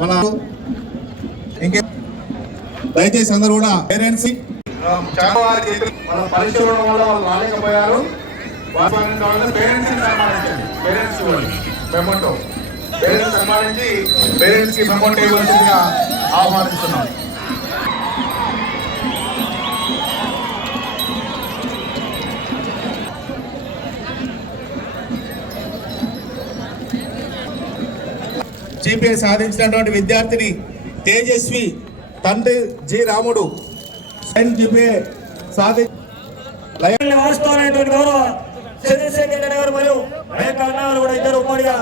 మన ఇంకే దయచేసి అందరూ కూడా పేరెంట్స్ చాలా వారికి మన పరిశీలన వల్ల వాళ్ళు రాలేకపోయారు. పేరెంట్స్ సన్మానించండి. పేరెంట్స్ మెమోటో పేరెంట్స్ సన్మానించి పేరెంట్స్కి మెమోటో ఇవ్వాల్సిందిగా ఆహ్వానిస్తున్నాం. జీపీఏ సాధించినటువంటి విద్యార్థిని తేజస్వి తండ్రి జి రాముడు జీపీఏ సాధి లైవ్లో వాస్తవమైనటువంటి గౌరవ చంద్రశేఖర్ గారు మరియు రేఖ అన్నగారు కూడా ఇద్దరు ఉమ్మడిగా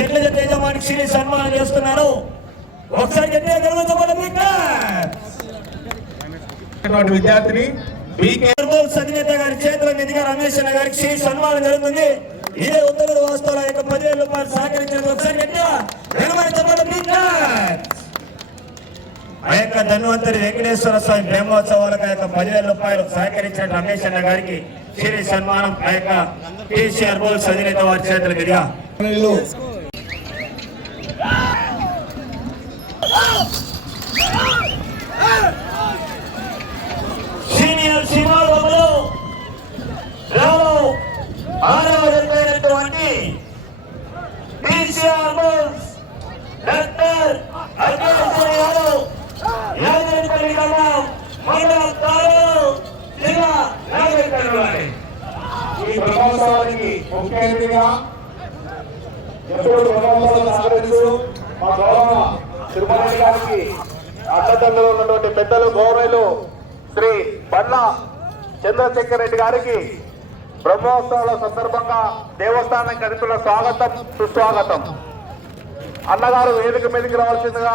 ఎట్ల తేజమానికి శ్రీ సన్మానం చేస్తున్నారు. ఒకసారి గట్టిగా గర్వించబడి విద్యార్థిని అధినేత గారి చేతుల మీదుగా రమేష్ అన్న గారికి శ్రీ సన్మానం జరుగుతుంది. ఇదే ఉత్తర్వుల వాస్తవాల యొక్క పదివేల రూపాయలు సహకరించిన ఒకసారి గట్టిగా గర్వించబడి ఆ యొక్క ధన్వంతరి వెంకటేశ్వర స్వామి బ్రహ్మోత్సవాలకు ఆ యొక్క పదివేల రూపాయలు సహకరించిన రమేష్ అన్న గారికి శ్రీ సన్మానం. ఆ యొక్క టీసీఆర్ బోల్స్ అధినేత వారి చేతుల మీదుగా సీనియర్ సినిమాలో రావు ఆరవ జరిగినటువంటి టీసీఆర్ బోల్స్ డాక్టర్ అఖిలేశ్వర యాదవ్ యాదగిరిపల్లి గ్రామం మండలం తాలూరు జిల్లా నాగరికల్ వారి ఈ బ్రహ్మోత్సవానికి ముఖ్య అతిథిగా ఎప్పుడు మా గౌరవ తిరుమల గారికి అడ్డదండలో ఉన్నటువంటి పెద్దలు గౌరవులు శ్రీ బండ్ల చంద్రశేఖర్ రెడ్డి గారికి బ్రహ్మోత్సవాల సందర్భంగా దేవస్థానం కడుతున్న స్వాగతం సుస్వాగతం. అన్నగారు వేదిక మీదకి రావాల్సిందిగా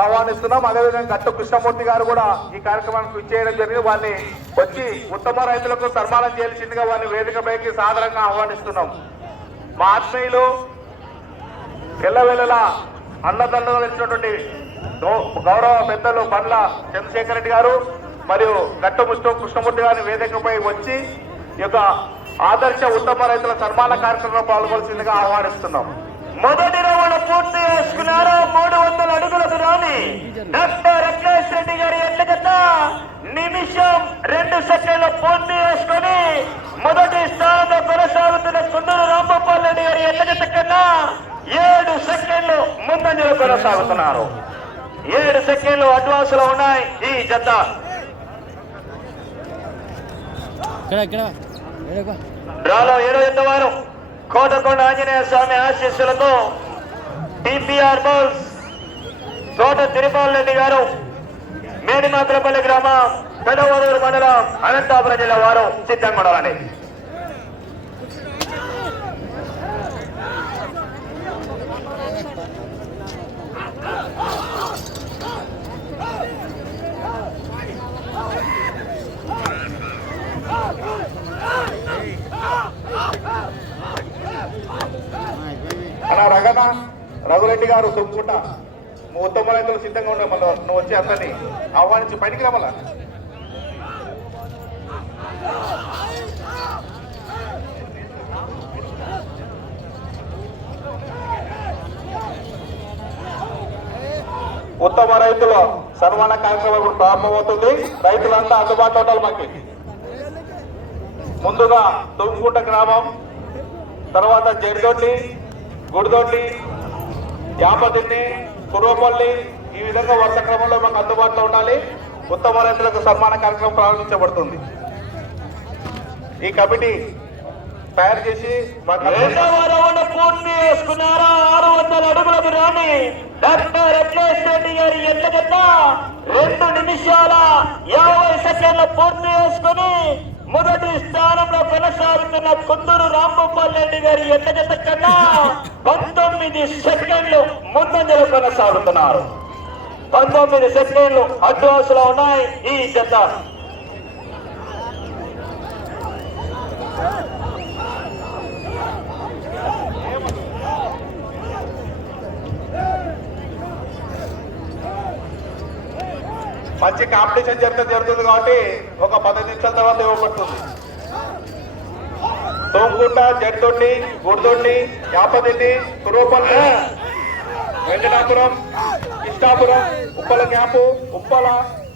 ఆహ్వానిస్తున్నాం. అదేవిధంగా గట్ట కృష్ణమూర్తి గారు కూడా ఈ కార్యక్రమానికి విచ్చేయడం జరిగింది. వారిని వచ్చి ఉత్తమ రైతులకు సన్మానం చేయాల్సిందిగా వారిని వేదికపైకి సాధారణంగా ఆహ్వానిస్తున్నాం. మా ఆత్మీయులు ఎల్లవెల్లల అన్నదండలు ఇచ్చినటువంటి గౌరవ పెద్దలు బండ్ల చంద్రశేఖర్ రెడ్డి గారు మరియు గట్టు ముష్ట కృష్ణమూర్తి గారిని వేదికపై వచ్చి ఈ యొక్క ఆదర్శ ఉత్తమ రైతుల సన్మాన కార్యక్రమంలో పాల్గొల్సిందిగా ఆహ్వానిస్తున్నాం. మొదటి రౌండ్ పూర్తి చేసుకున్నారు. రాని డాక్టర్ అఖిలేష్ రెడ్డి గారి జత నిమిషం రెండు సెకండ్లు పూర్తి చేసుకొని మొదటి స్థానంలో కొనసాగుతున్న కుందూరు రాంగోపాల్ రెడ్డి గారి జత కన్నా ఏడు సెకండ్లు ముందంజలో కొనసాగుతున్నారు. ఏడు సెకండ్లు అడ్వాన్స్లో ఉన్నాయి ఈ జత. డ్రాలో ఏడో ఎత్త వారు. కోటకొండ ఆంజనేయ స్వామి ఆశీస్సులతో టిపిఆర్ బౌల్స్ తోట తిరుపాల్ రెడ్డి గారు మేడిమాకులపల్లి గ్రామం పెదవదూరు మండలం అనంతాపురం జిల్లా వారు సిద్ధంగా ఉండాలని అలా రఘురెడ్డి గారు తుమ్ముకుంటా ఉత్తమ రైతులు సిద్ధంగా ఉన్నాయి మళ్ళీ. నువ్వు వచ్చి అందరినీ ఆహ్వానించి. బయటికి రమ్మలా ఉత్తమ రైతుల సన్మాన కార్యక్రమం ఇప్పుడు ప్రారంభమవుతుంది. రైతులంతా అందుబాటులో ఉండాలి మాకు. ముందుగా దుమ్ముకుంట గ్రామం తర్వాత జడిదొడ్డి గుడిదొడ్లి యాపదిన్ని కురువపల్లి ఈ విధంగా వరుస క్రమంలో మాకు అందుబాటులో ఉండాలి. ఉత్తమ రైతులకు సన్మాన కార్యక్రమం ప్రారంభించబడుతుంది. ఈ కమిటీ తయారు చేసి పూర్తి చేసుకున్నారా? ఆరు వందల డాక్టర్ రెడ్డి గారి ఎట్ల జత రెండు నిమిషాల యాభై సెకండ్ల పూర్తి చేసుకుని మొదటి స్థానంలో కొనసాగుతున్న కుందూరు రాంగోపాల్ రెడ్డి గారి ఎట్ల కన్నా పంతొమ్మిది సెకండ్లు ముందంజలు కొనసాగుతున్నారు. పంతొమ్మిది సెకండ్లు అడ్వాన్స్ ఉన్నాయి ఈ జత. మంచి కాంపిటీషన్ జరిగితే జరుగుతుంది కాబట్టి ఒక పది నిమిషాల తర్వాత ఇవ్వబడుతుంది. Tomukunta Jaddoddi Gudidoddi Yapadiddi Kuruvapalli Venkatapuram Ishtapuram Uppala camp Uppala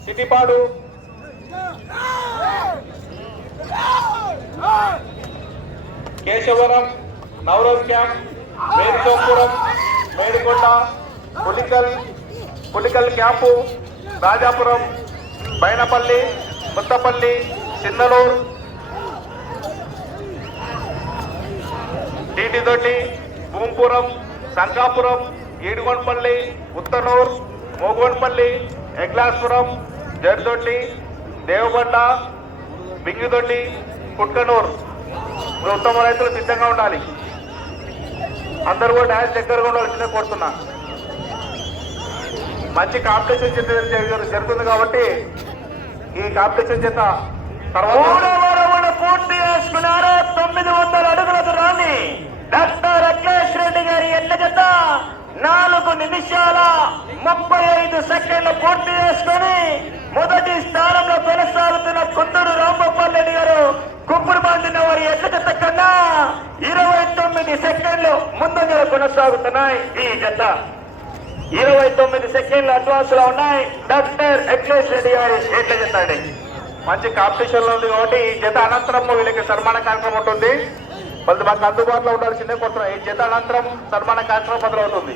Sitipadu Keshavaram Navaroj camp Medichopuram Medikonda Pulikal Pulikal camp Rajapuram Bainapalli Kothapalli Sindaluru Titidoddi Bhumpuram Sankapuram Idugondapalli Uttanur Mogonpalli Eglaspuram Jardoddi Devabanda Bingidoddi Kutkanuru. ఉత్తమ రైతులు సిద్ధంగా ఉండాలి. అందరూ కూడా dance దగ్గరగా ఉండాల్సిందే కోరుతున్నా. మంచి కాంపిటీషన్ చేత జరుగుతుంది కాబట్టి ఈ కాంపిటీషన్ చేత తర్వాత పూర్తి చేసుకున్నారు? తొమ్మిది వందల అడుగుల దూరాన్ని డాక్టర్ అఖిలేష్ రెడ్డి గారి ఎడ్ల నాలుగు నిమిషాల ముప్పై ఐదు సెకండ్లు పూర్తి చేసుకొని మొదటి స్థానంలో కొనసాగుతున్న కుందూరు రాంగోపాల్ రెడ్డి గారు కుప్పుడు బాంధిన వారి ఎడ్ల జత కన్నా ఇరవై తొమ్మిది సెకండ్లు ముందంజలు కొనసాగుతున్నాయి ఈ జత. ఇరవై తొమ్మిది సెకండ్లు అడ్వాన్స్లో ఉన్నాయి. డాక్టర్ అఖిలేష్ రెడ్డి గారి ఎట్లా జత మంచి కాంపిటీషన్లో ఉంది కాబట్టి ఈ జత అనంతరం వీళ్ళకి సన్మాన కార్యక్రమం ఉంటుంది. వాళ్ళు మాకు అందుబాటులో ఉండాల్సిందే కోరుతున్నాం ఈ జత అనంతరం సన్మాన కార్యక్రమం మొదలవుతుంది.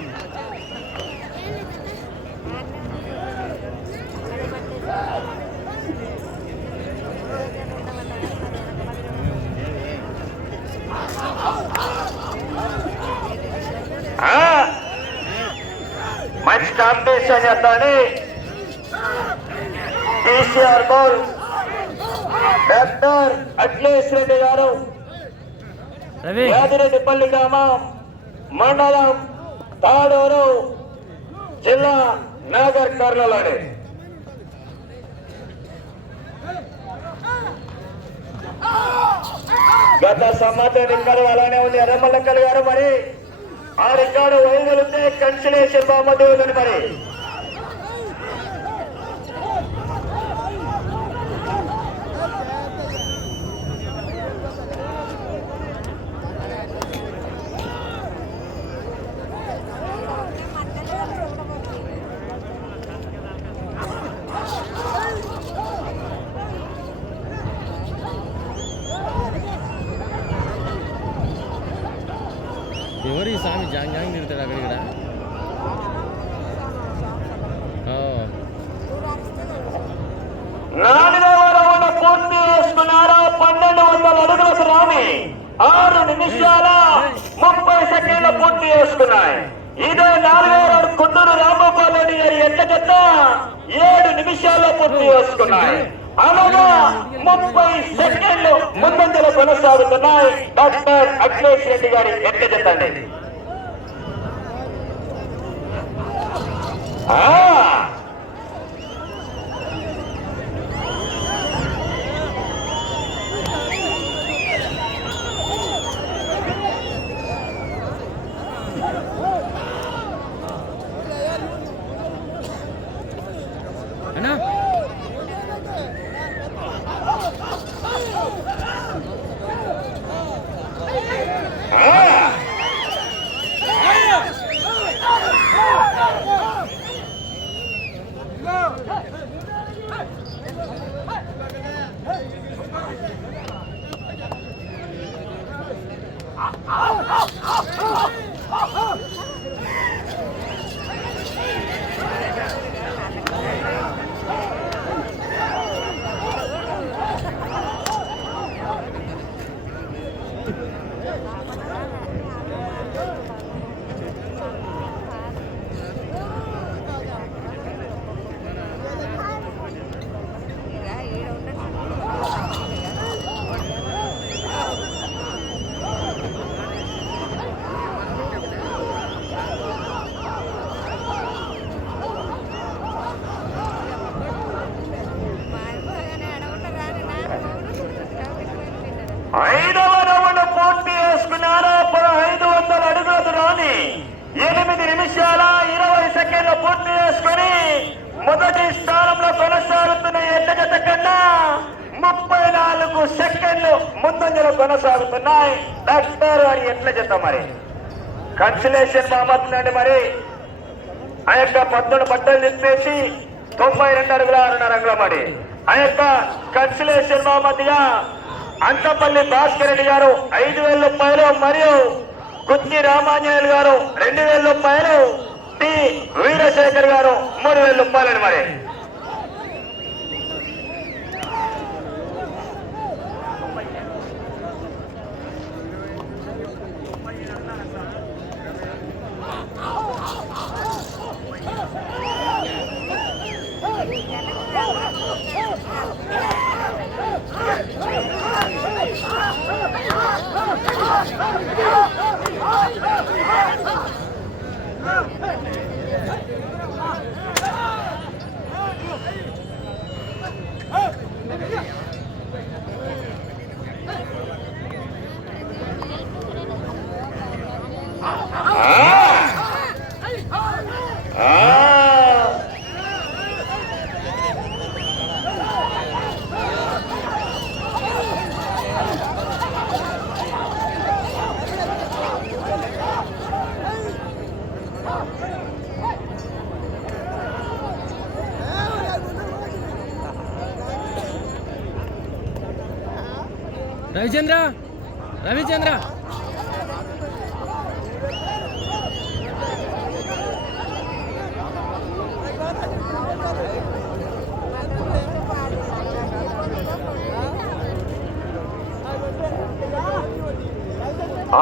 ఆ, మంచి కాంపిటీషన్ చేద్దామని TCR bowl. Doctor Akhilesh Reddy గారు. యాదిరెడ్డిపల్లి గ్రామం మండలం తాడూరు జిల్లా నాగర్ కర్నూలు గత సంవత్సరం రికార్డు అలానే ఉంది. ఎర్రమల్లక్కలు గారు మరి. ఆ రికార్డు వైదొలితే కన్సలేషన్ బహుమతి ఉందని స్వామి జాంగ్ జాంగ్ తిరుగుతాడు అక్కడ ఇక్కడ. పన్నెండు వందల అడుగులకు రాని ఆరు నిమిషాల ముప్పై సెకండ్లు పూర్తి చేసుకున్నాయి. ఇదే నాలుగవ రౌండ్ కుందూరు రామగోపాల్ రెడ్డి గారి ఎట్ల చెత్త ఏడు నిమిషాల్లో పూర్తి చేసుకున్నాయి. అనగా ముప్పై సెకండ్లు ముందంజలో కొనసాగుతున్నాయి. డాక్టర్ అఖిలేష్ రెడ్డి గారి ఎట్ల చెత్త అండి ఆ అన్నా ఐదవ రౌండ్ పూర్తి చేసుకున్నారు పదహైదు వందల అడుగుల దూరాన్ని ఎనిమిది నిమిషాల ఇరవై సెకండ్లు పూర్తి చేసుకుని మొదటి స్థానంలో కొనసాగుతున్న ఎడ్ల జత కన్నా ముప్పై నాలుగు సెకండ్లు ముందంజలో కొనసాగుతున్నాయి డాక్టర్ మరి. ఆ యొక్క పద్మను బట్టలు నింపేసి తొంభై రెండు అడుగుల ఆరున్నర మరి. ఆ యొక్క కన్సిలేషన్ మహమ్మద్గా అంతపల్లి భాస్కర్ రెడ్డి గారు ఐదు వేల రూపాయలు మరియు గుత్తి రామాంజనేయులు గారు రెండు వేల రూపాయలు టి వీరశేఖర్ గారు మూడు వేల రూపాయలు మరి. రవిచంద్ర రవిచంద్ర.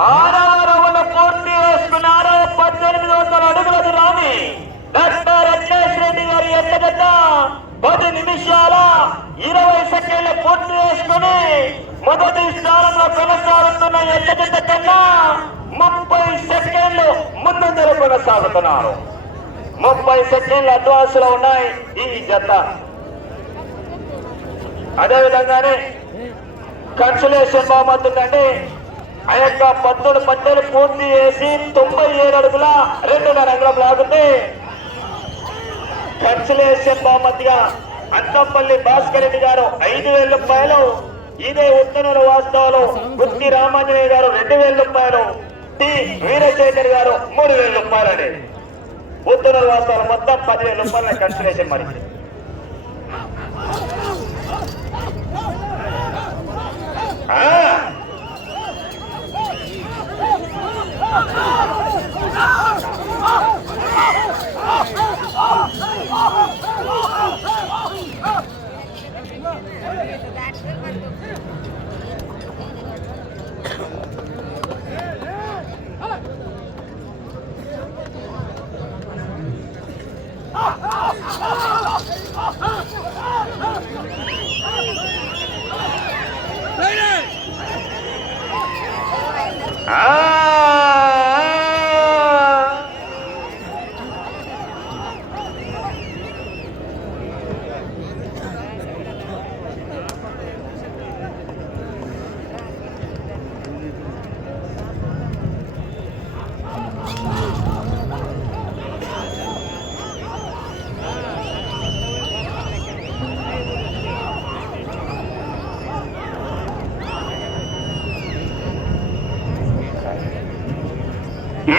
ఆరవ రౌండ్ పూర్తి చేసుకున్నారు పద్దెనిమిది వందల అడుగుల దూరాన్ని డాక్టర్ రజేష్ రెడ్డి గారి ఎత్తగత పది నిమిషాల ఇరవై సెకండ్లు పూర్తి చేసుకుని మొదటి స్థానంలో కొనసాగుతున్న ఎత్తగత కన్నా ముప్పై సెకండ్లు ముందంజలు కొనసాగుతున్నారు. ముప్పై సెకండ్లు అడ్వాన్స్లో ఉన్నాయి ఈ జత. అదేవిధంగానే కన్సులేషన్ బహుమతి ఉందండి. ఆ యొక్క పద్దులు పద్దెలు పూర్తి చేసి తొంభై ఏడు అడుగుల రెండున్నర అంగుళం లాగుతే కన్సులేషన్ బహుమతిగా అంతంపల్లి భాస్కర్ రెడ్డి గారు ఐదు వేల రూపాయలు ఇదే ఉత్తనూరు వాస్తవాలు గుత్తి రామాంజనేయ గారు రెండు వేల రూపాయలు టి వీరశేఖర్ గారు మూడు వేల రూపాయలండి ఉత్తనూరు వాస్తవాలు మొత్తం పదివేల రూపాయల కన్సలేషన్ మరి. ఆ! ఆ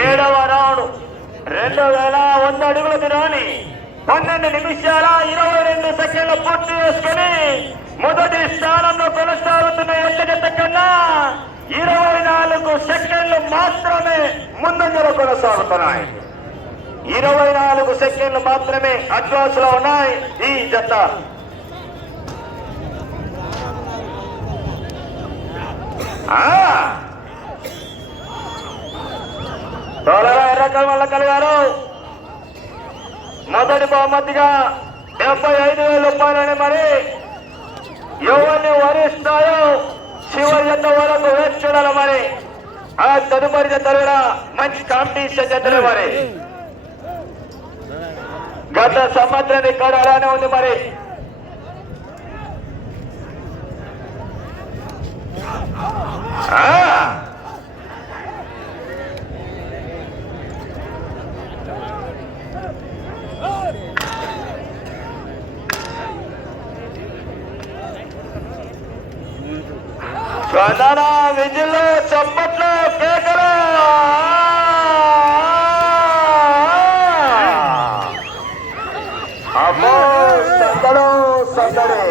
ఏడవ రౌండ్ రెండు వేల వంద అడుగుల దూరాన్ని పన్నెండు నిమిషాల ఇరవై రెండు సెకండ్లు పూర్తి చేసుకుని మొదటి స్థానంలో కొనసాగుతున్న ఎత్తగెత్త కన్నా ఇరవై నాలుగు సెకండ్లు మాత్రమే ముందంజలో కొనసాగుతున్నాయి. ఇరవై నాలుగు సెకండ్లు మాత్రమే అడ్వాన్స్లో ఉన్నాయి ఈ జత ఆ! ఎర్రకల్ వల్లకల్ గారు మొదటి బహుమతిగా డెబ్బై ఐదు వేల రూపాయలని మరి ఎవరిని వరిస్తాయో చివరి జత వరకు వేచి చూడాలి మరి. ఆ తదుపరి జత కూడా మంచి కాంపిటీషన్ జతలే మరి. గత సంవత్సరం ఇక్కడ అలానే ఉంది మరి. ప్రధాన విధులు చప్పట్లు కేకలు. అమ్మో సందడు సందడి.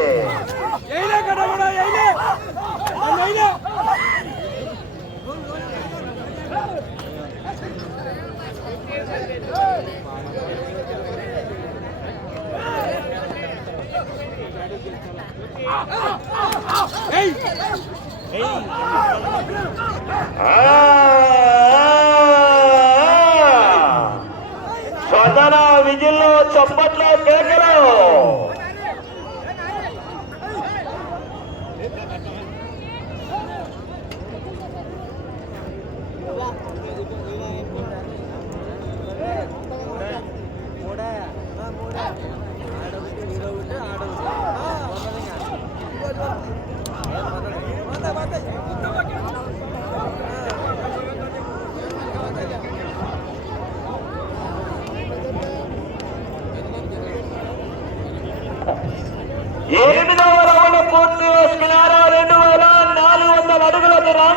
Hey! స్వతన విజుల్లో చప్పట్లో కేకలు.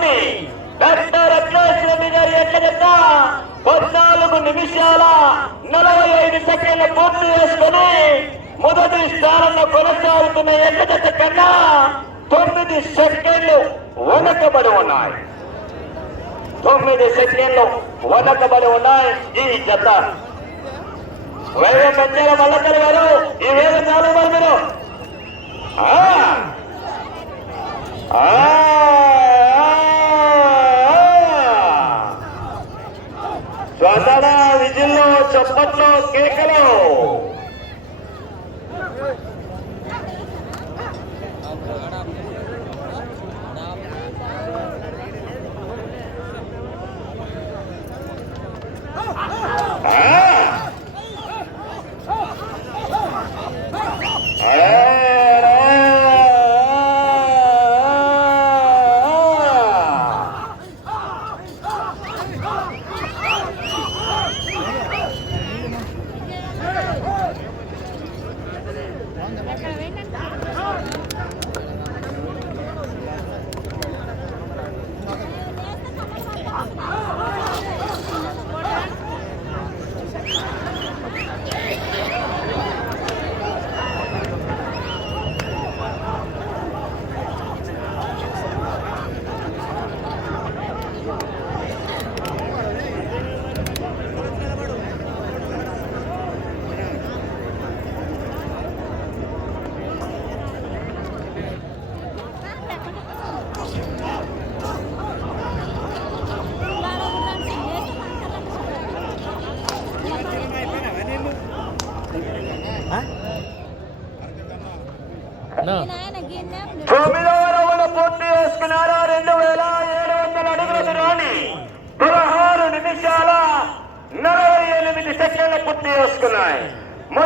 అడుగుల డాక్టర్ అఖిలేశ్వరి గారి ఎట్ల పద్నాలుగు నిమిషాల నలభై ఐదు సెకండ్లు పూర్తి చేసుకుని మొదటి స్థానంలో కొనసాగుతున్న ఎట్ల చెత్త కన్నా తొమ్మిది సెకండ్లు వెనకబడి ఉన్నాయి. తొమ్మిది సెకండ్లు వెనకబడి ఉన్నాయి ఈ జత. వేగం పెంచాల గారు ఈ వేగం చాలు మరి మీరు ఆ! ఆ! స్వతన విజిల్లో చప్పట్లో కేకలో ఆ! నా తొమ్మిదవ రౌండ్ పూర్తి చేసుకున్నారు రెండు వేల ఏడు వందల అడుగుల దూరాన్ని పదహారు నిమిషాల నలభై ఎనిమిది సెకండ్లు పూర్తి చేసుకున్నాయి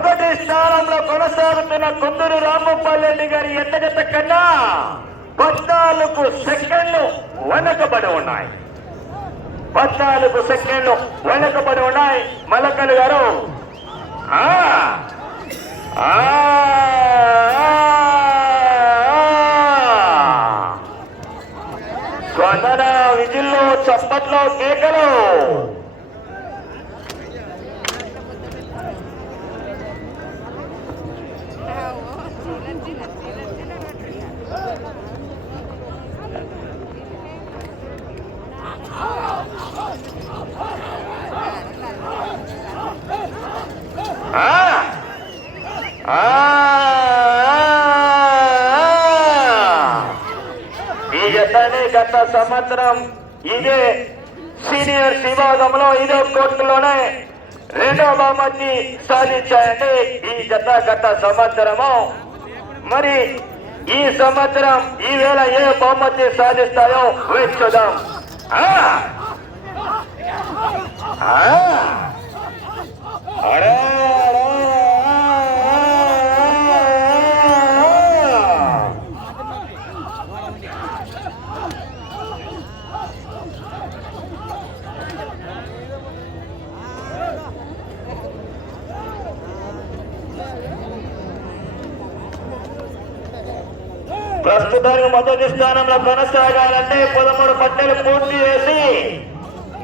మొదటి స్థానంలో కొనసాగుతున్న కొందరు రామప్పల్లి గారి ఎంతగత కన్నా పద్నాలుగు సెకండ్లు వెనకబడి ఉన్నాయి. పద్నాలుగు సెకండ్లు వెనకబడి ఉన్నాయి. మలకలు గారు. స్వందన విజిల్లో చప్పట్లో కేకలు. ఈ జతనే గత సంవత్సరం ఇదే సీనియర్ విభాగంలో ఇదే కోర్టులోనే రెండో బహుమతి సాధించాయండి ఈ జత గత సంవత్సరము. మరి ఈ సంవత్సరం ఈ వేళ ఏ బహుమతి సాధిస్తాయో వేచి ఆ! ప్రస్తుతానికి మొదటి స్థానంలో కొనసాగాలంటే పదమూడు పట్టెలు పూర్తి చేసి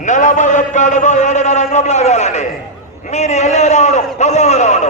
నలభై ఒక్క అడుగు ఏడున్నర రంగం లాగాలండి మీరు వెళ్ళే రౌండ్ పదవ రౌండ్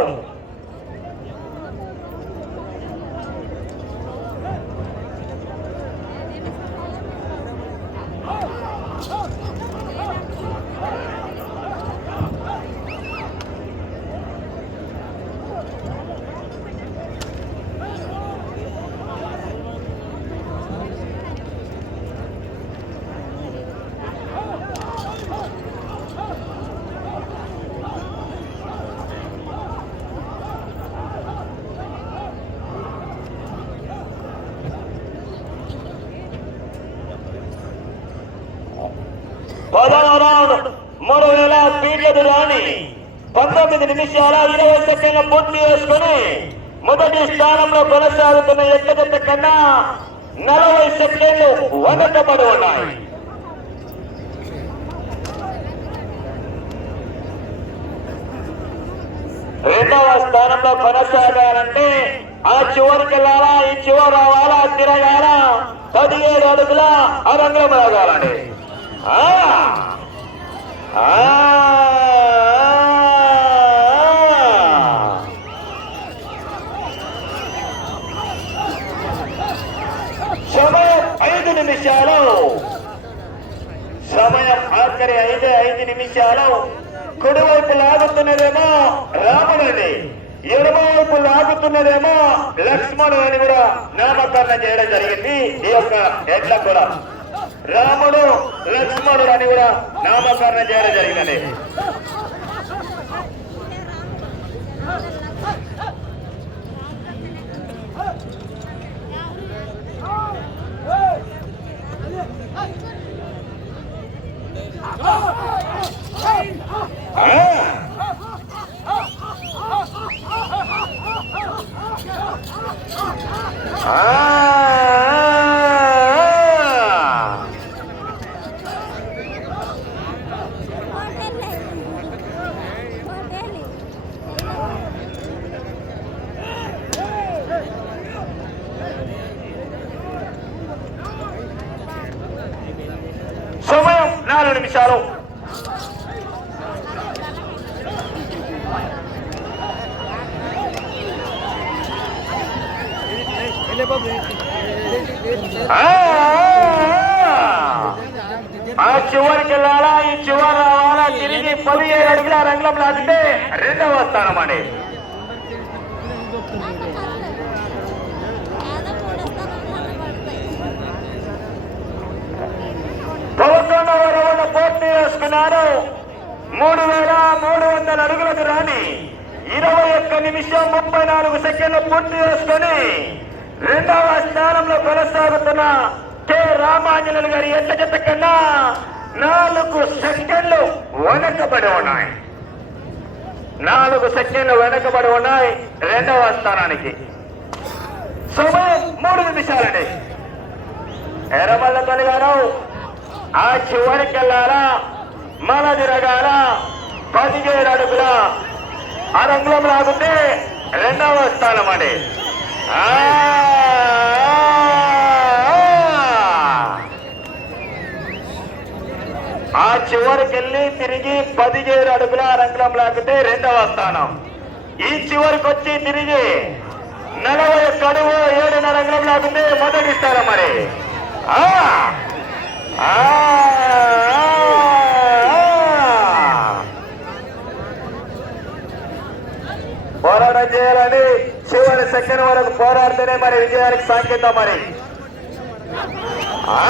పదవ రౌండ్ మూడు వేల పీరియడ్ రాని పంతొమ్మిది నిమిషాల ఇరవై సెకండ్ల పూర్తి చేసుకుని మొదటి స్థానంలో కొనసాగుతున్న ఎట్ల కన్నా నలభై సెకండ్లు వెనకబడి ఉన్నాయి. రెండవ స్థానంలో కొనసాగాలంటే ఆ చివరికి వెళ్ళాలా ఈ చివరి రావాలా తిరగాల పదిహేడు అడుగుల అరంగం రాగాలండి సమయం ఐదు నిమిషాలు సమయం ఆఖరి ఐదు ఐదు నిమిషాలు కుడివైపు లాగుతున్నదేమో రాముడని ఎడమవైపు లాగుతున్నదేమో లక్ష్మణుడు అని కూడా నామకరణ చేయడం జరిగింది ఈ యొక్క ఎడ్ల కూడా రాముడు లక్ష్మణుడు అని కూడా నామకరణ చేయడం జరిగినది ఆ! సమయం నాలుగు నిమిషాలు ఆ! చివరికి లాలా ఈ చివరి రావాలా తిరిగి పదిహేడు అడుగుల రంగంలో అంటే రెండవ స్థానం అండి పదకొండవ రౌండ్ పూర్తి చేసుకున్నారు మూడు వేల మూడు వందల అడుగులకు రాని ఇరవై ఒక్క నిమిషం ముప్పై నాలుగు సెకండ్లు పూర్తి చేసుకొని రెండవ స్థానంలో కొనసాగుతున్న కె. రామాంజనులు గారి ఎంత చెత్త కన్నా నాలుగు సెకండ్లు వెనకబడి ఉన్నాయి. నాలుగు సెకండ్లు వెనకబడి ఉన్నాయి రెండవ స్థానానికి. సమయం మూడు నిమిషాలండి. ఎర్రమల్ల తల్లి ఆ చివరికి వెళ్ళారా మన తిరగాల పదిహేడు అడుగుల అరంగులం రాకుంటే రెండవ స్థానం అండి. ఆ! చివరికెళ్ళి తిరిగి పదిహేడు అడుగుల అరంగులం లాగితే రెండవ స్థానం ఈ చివరికి వచ్చి తిరిగి నలభై ఒక్క అడుగు ఏడున్నర అంగుళం లాగితే మొదటి స్థానం మరి ఆ! పోరాటం చేయాలని చివరి సెకండ్ వరకు పోరాడితేనే మరి విజయానికి సాంకేతం మరి ఆ!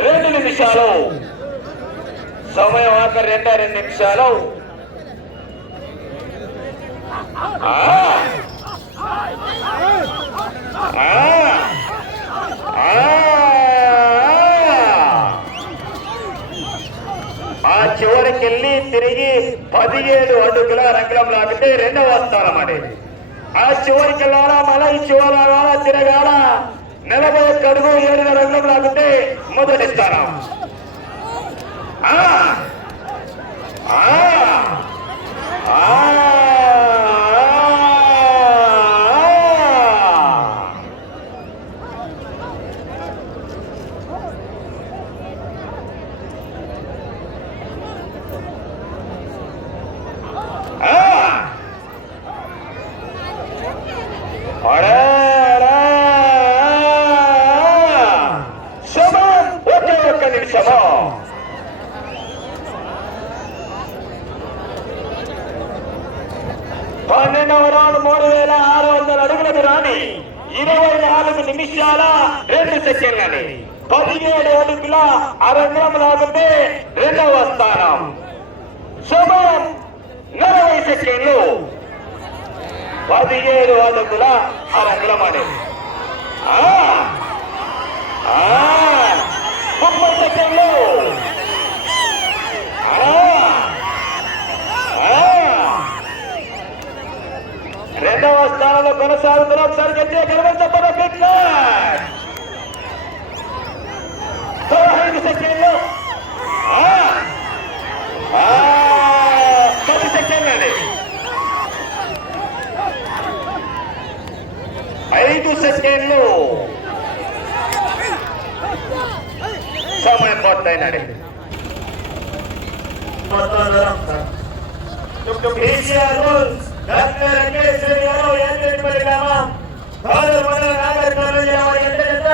రెండు నిమిషాలు సమయం ఆఖరి రెండే రెండు నిమిషాలు ఆ! ఆ! ఆ చివరికి వెళ్ళి తిరిగి పదిహేడు అడుగుల రంగం లాగితే రెండవ స్థానం అనేది ఆ చివరికి వెళ్ళాలా మళ్ళీ ఈ చివరి తిరగాల నలభై ఒక్క అడుగు రంగం లాగితే మొదటి స్థానం ఆ! ఆ! అరే, అరే! సమయం ఒకే ఒక్క నిమిషము పన్నెండవ రౌండ్ మూడు వేల ఆరు వందల అడుగులకు రాని ఇరవై నాలుగు నిమిషాల రెండు సెకండ్లని పదిహేడు అడుగుల అరంగం లాగితే రెండవ స్థానం. సమయం నలభై సెకండ్లు. పదిహేడు అడుగుల ఆరు అంగుళమాడి ముప్పై సెకండ్లు. రెండవ స్థానంలో కొనసాగుతున్న ఒకసారి గట్టిగా కనిపించబడ పదహైదు సెకండ్లు ఆ, ఆ, పది సెకండ్లు అండి ఐదు సెకండ్లు సమయం పూర్తయినది కేసీఆర్ రూల్స్ డాక్టర్ వెంకటేశ్వర గారు ఏంటంటే గ్రామం కాదు మన నాగర్ కర్నూలు జిల్లా ఎంత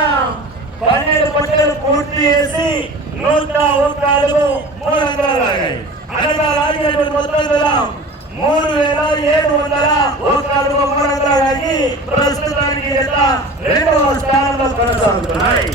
పన్నెండు పట్టెలు పూర్తి చేసి నూట ఒక్క అడుగు మూడు అంకరాలు లాగాయి అనగా లాగినటువంటి మొత్తం కదా మూడు వేల ఏడు వందల ఒక్క అడుగు మూడు అంకరాలు లాగి ప్రస్తుతానికి జత రెండవ స్థానంలో కొనసాగుతున్నాయి